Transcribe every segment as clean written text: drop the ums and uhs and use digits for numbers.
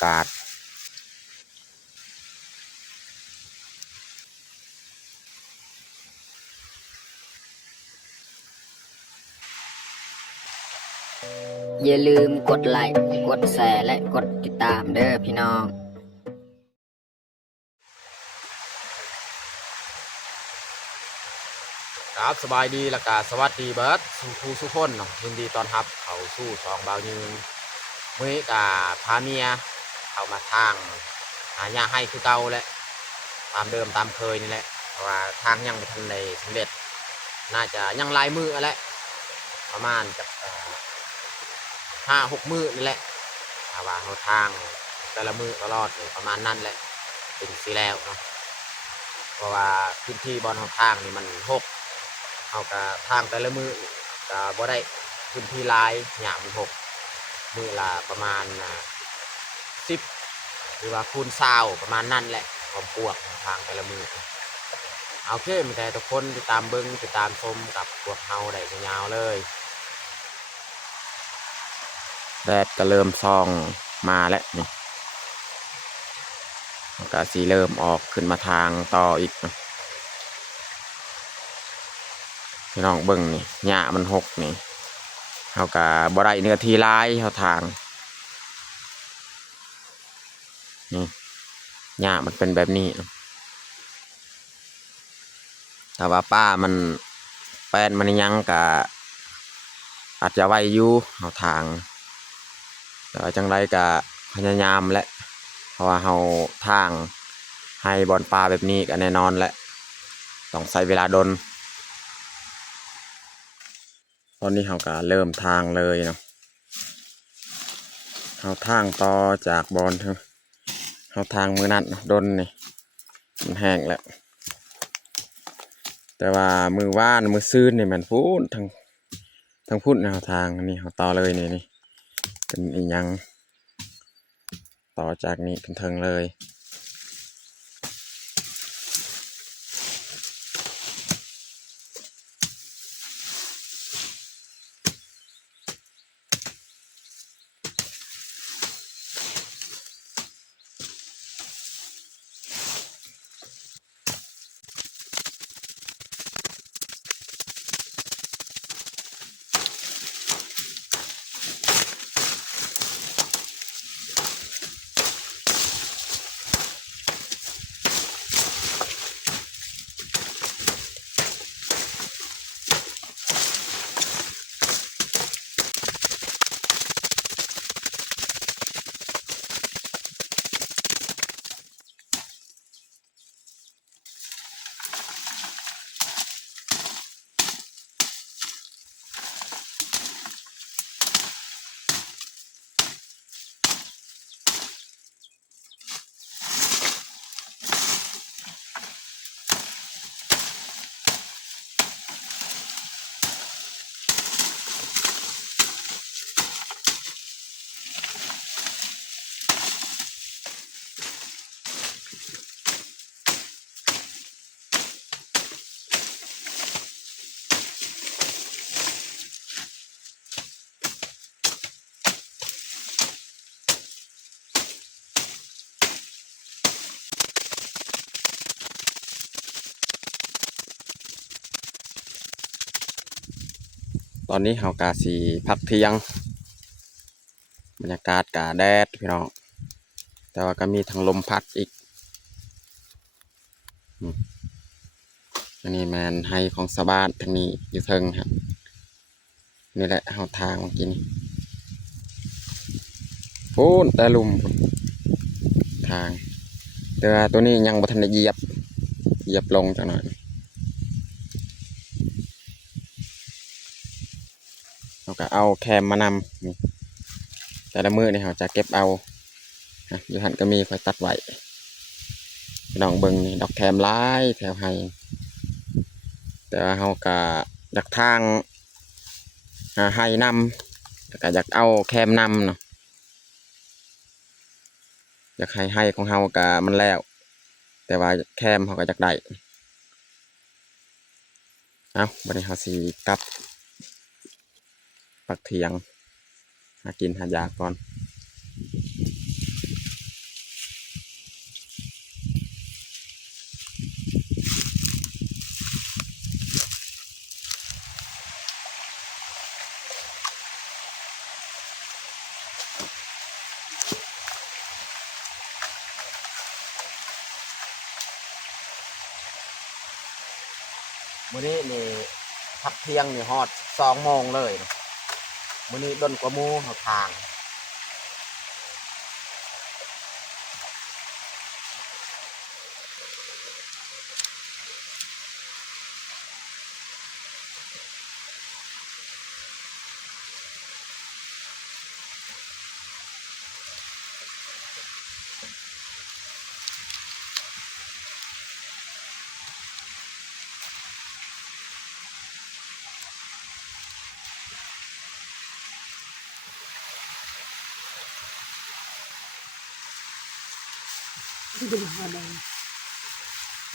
ากาศอย่าลืมกดไลค์กดแชร์และกดติดตามเด้อพี่น้องครับสบายดีและกาสวัสดีเบิร์ดสุภูสุคนเนาะยินดีต้อนรับเขาสู้สองบ่าวยืนมื้อนี้กาพาเมียเข้ามาทางหาหญ้าให้คือเก่าแหละตามเดิมตามเคยนี่แหละเพราะว่าทางยังไม่ทันได้สำเร็จน่าจะยังลายมือแหละประมาณจะ5-6 มื้อนี่แหละถ้าว่าเขาทางแต่ละมือตลอดประมาณนั้นแหละเป็นสีแล้วเนาะเพราะว่าพื้นที่บอนเขาทางนี่มัน6เอากะทางแต่ละมือกะบ่ได้พื้นที่ลายหยาม6 มือละประมาณ10หรือว่าคูณ20ประมาณนั่นแหละความกว้างของทางแต่ละมือเอาโอเคมีแต่ทุกคนติดตามเบิ้งติดตามชมกับพวกเฮาได้ยาวๆเลยแดดก็เริ่มส่องมาแล้วนี่ก็สีเริ่มออกขึ้นมาทางต่ออีกนะพี่น้องเบิ้งนี่หญ้ามัน6นี่เขาก็บ่ได้เนื้อที่ลายเขาทางนี่หญ้ามันเป็นแบบนี้แต่ว่าป้ามันแป้นมันยังกะอาจจะไว้อยู่เขาทางแต่ว่าจังไรกะพยายามแหละเพราะว่าเขาทางให้บอลปลาแบบนี้ก็แน่นอนแหละต้องใช้เวลาดนตอนนี้เขาก็เริ่มทางเลยเนาะเขาทางต่อจากบอลเขาทางมือนัดดนนี่มันแห้งแล้วแต่ว่ามือว่านมือซื่นนี่มันพูดทั้งพูดแนวทางนี่เขาต่อเลยนี่เป็นอีกยังต่อจากนี้เป็นเทิงเลยตอนนี้เขากาสีพักเที่ยงบรรยากาศกาแดดพี่น้องแต่ว่าก็มีทางลมพัดอีกอันนี้แมนให้ของสบ้านทางนี้อยู่เทิงครับนี่แหละเขาทางเมื่อกี้นี้พูนแต่ลุมทางแต่ว่าตัวนี้ยังบ่ทันได้เหยียบลงจังหน่อยเราก็เอาแคมมานำแต่ละมือนี่เขาจะเก็บเอาอยู่หันก็มีคอยตัดไว้น้องเบิ่งนี่ดอกแคมร้ายแถวไฮแต่ว่าเขาก็อยากทางไฮนำแต่ก็อยากเอาแคมนำเนาะอยากให้ของเขาก็มันแล้วแต่ว่าแคมเขาก็อยากได้เอาวันนี้เขาสีกลับปักเทียงหากินหายาก่อน มื้อนี้นี่พักเที่ยงนี่ฮอด2 โมงเลยเนาะมื้อนี้ดนกว่าหมู่เฮาทาง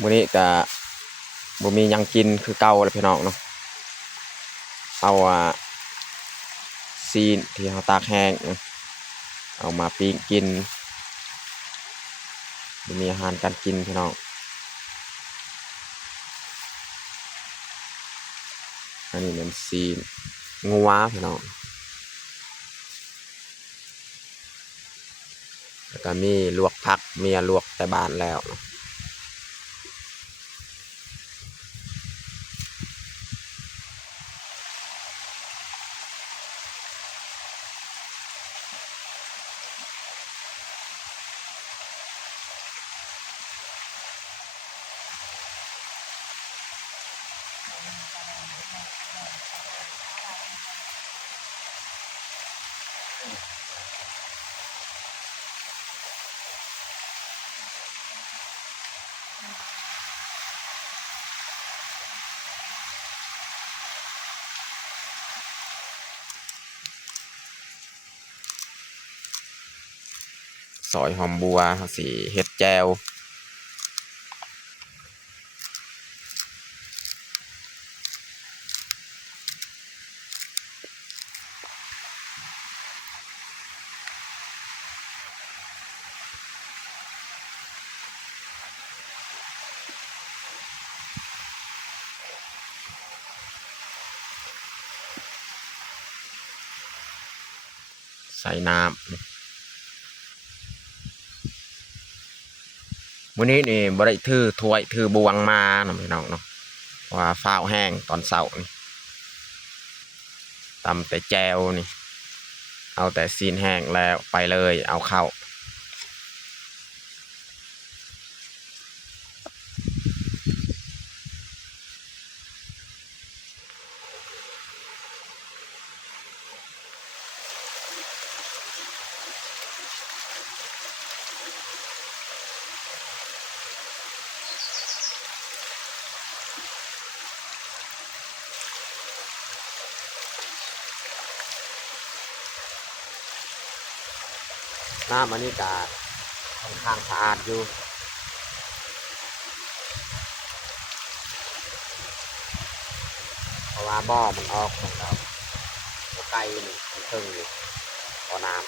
มื้อนี้ก็บ่มีหยังกินคือเก่าแล้วพี่น้องเนาะเอาซีนที่เฮาตากแห้งเอามาปิ้งกินบ่มีอาหารการกินพี่น้องอันนี้เป็นซีนงัวพี่น้องแล้วก็มีลวกผักเมียลวกแต่บ้านแล้วซอยหอมบัวเฮาสิเฮ็ดแจ่วใส่น้ำมื้อนี้นี่บ่ได้ถือถ้วยถือบวงมาเนาะพี่น้องเนาะเพราะว่าฟ้าวแห้งตอนเช้านี่ตำแต่แจ่วนี่เอาแต่ซีนแห้งแล้วไปเลยเอาเข้าน้ำอันนี้ก็ค่อนข้างสะอาดอยู่เพราะว่าบ่อมันออกของเราไกลนี่มันเพิ่งอยู่บ่อน้ำ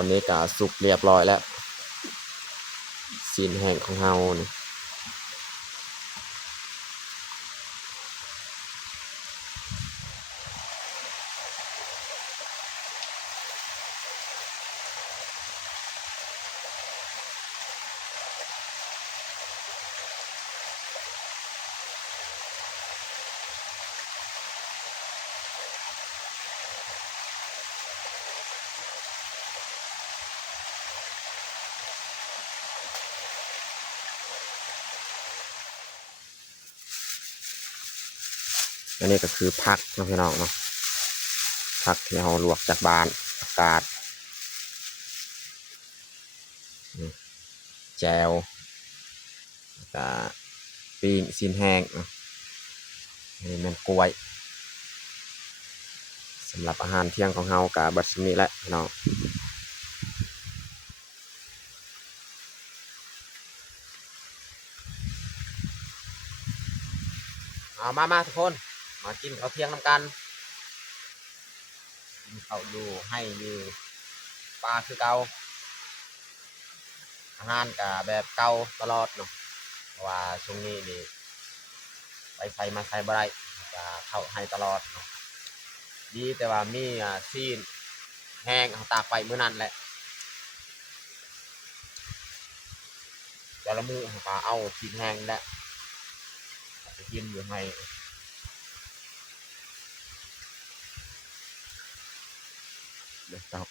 ตอนนี้ก็สุกเรียบร้อยแล้วซีนแห้งของเฮานี่อันนี้ก็คือผักนะพี่น้องเนาะผักที่เราลวกจากบ้านอากาศแจวก็ปิ้งซีนแห้งนี่มันกล้วยสำหรับอาหารเที่ยงของเฮากับบัดนี้แหละพี่น้องเอามาทุกคนมากินข้าวเที่ยงน้ำกันกินข้าวอยู่ให้อยู่ปลาคือเก่าอาหารกับแบบเก่าตลอดเนาะเพราะว่าช่วงนี้นี่ ไปใส่มาใส่บ่ได้ก็เข้าให้ตลอดเนาะดีแต่ว่ามีซีนแห้งเอาตากไปมื้อนั้นแหละแต่ละมื้อก็เอาซีนแห้งแหละไปกินอยู่ให้เด้อครับ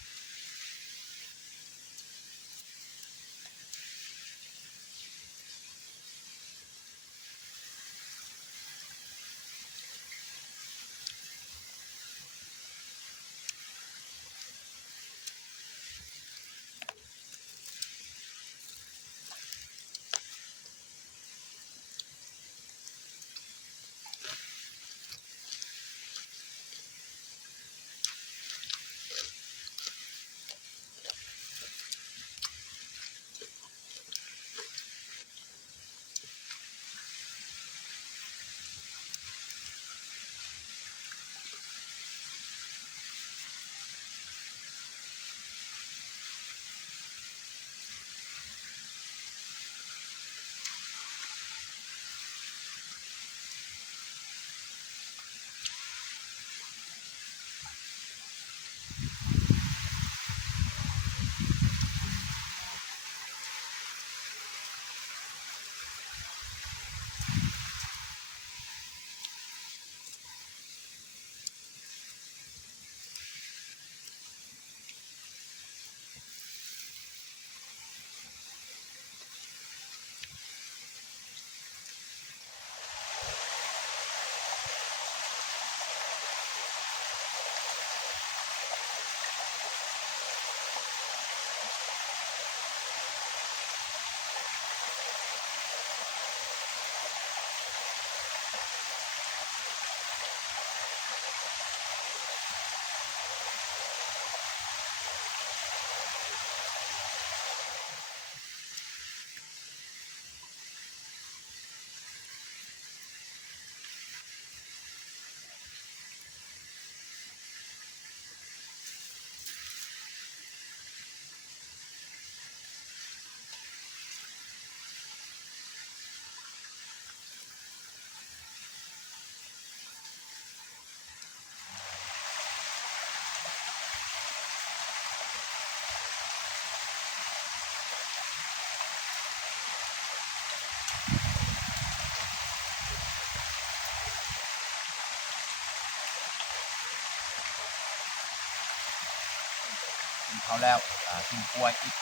กินข้าวแล้วกินกล้วยอีก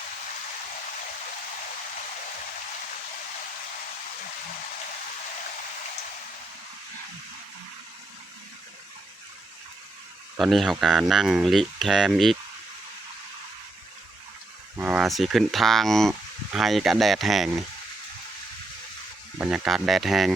ตอนนี้เฮาก็นั่งลิแคมอีกว่าสิขึ้นทางให้กับแดดแห้งนี่บรรยากาศแดดแห้ง